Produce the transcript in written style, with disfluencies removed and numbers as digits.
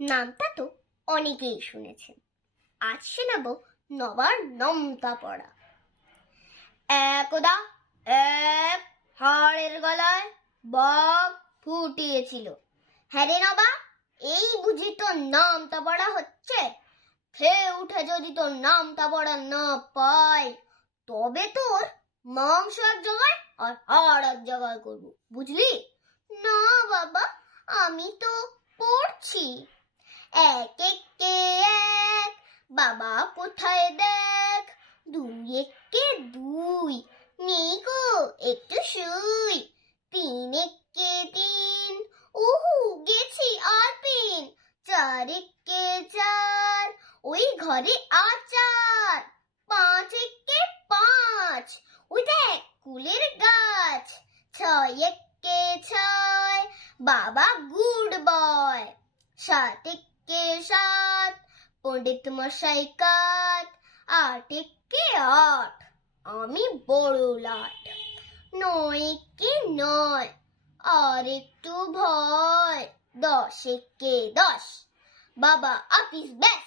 নামটা তো অনেকেই শুনেছেন। আজ শোনাবো নবার নামতা পড়া। একদা এক হাড়ের গলায় বক ফুটিয়েছিল। হ্যাঁ রে নবা, এই বুঝি তোর নামতা পড়া হচ্ছে? খেয়ে উঠে যদি তোর নামতা পড়া না পাই, তবে তোর মাংস এক জায়গায় আর হাড় এক জায়গায় করবো, বুঝলি? না বাবা, আমি তো পড়ছি। এক একে এক, বাবা কোথায় দেখ, দুই একে দুই, নেই গো একটু শুই। তিন একে তিন, উহু গেছি আর পিন। চার একে চার, ওই ঘরে আচার। পাঁচ একে পাঁচ, ওই দেখ কুলের গাছ। ছয় একে ছয়, বাবা গুড বয়। সাত একে সাত, পণ্ডিত মশাই কাঠ। আট একে আট, আমি বড় লাট। নয় একে নয়, আর একটু ভয়। দশ একে দশ, বাবা আপিস ব্যাস।